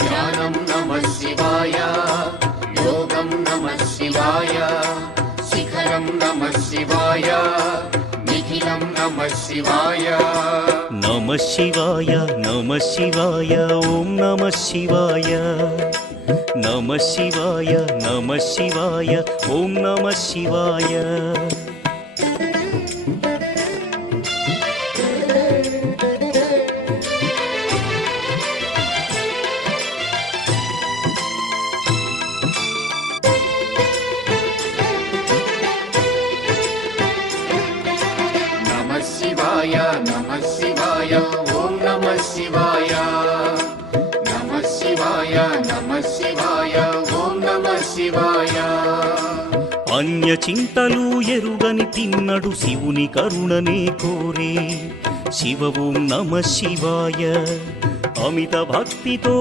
ధ్యానం నమః శివాయ, యోగం నమః శివాయ, శిఖరం నమః శివాయ, నిఖిలం నమః శివాయ. నమః శివాయ నమః శివాయ ఓం నమః శివాయ. నమః శివాయ నమః శివాయ ఓం నమః శివాయ. నమః శివాయ నమః శివాయ ఓం నమః శివాయ. నమః శివాయ నమః శివాయ ఓం నమః శివాయ. అన్య చింతలు ఎరుగని తిన్నడు శివుని కరుణనే కోరే. శివ ఓం నమః శివాయ. అమిత భక్తితో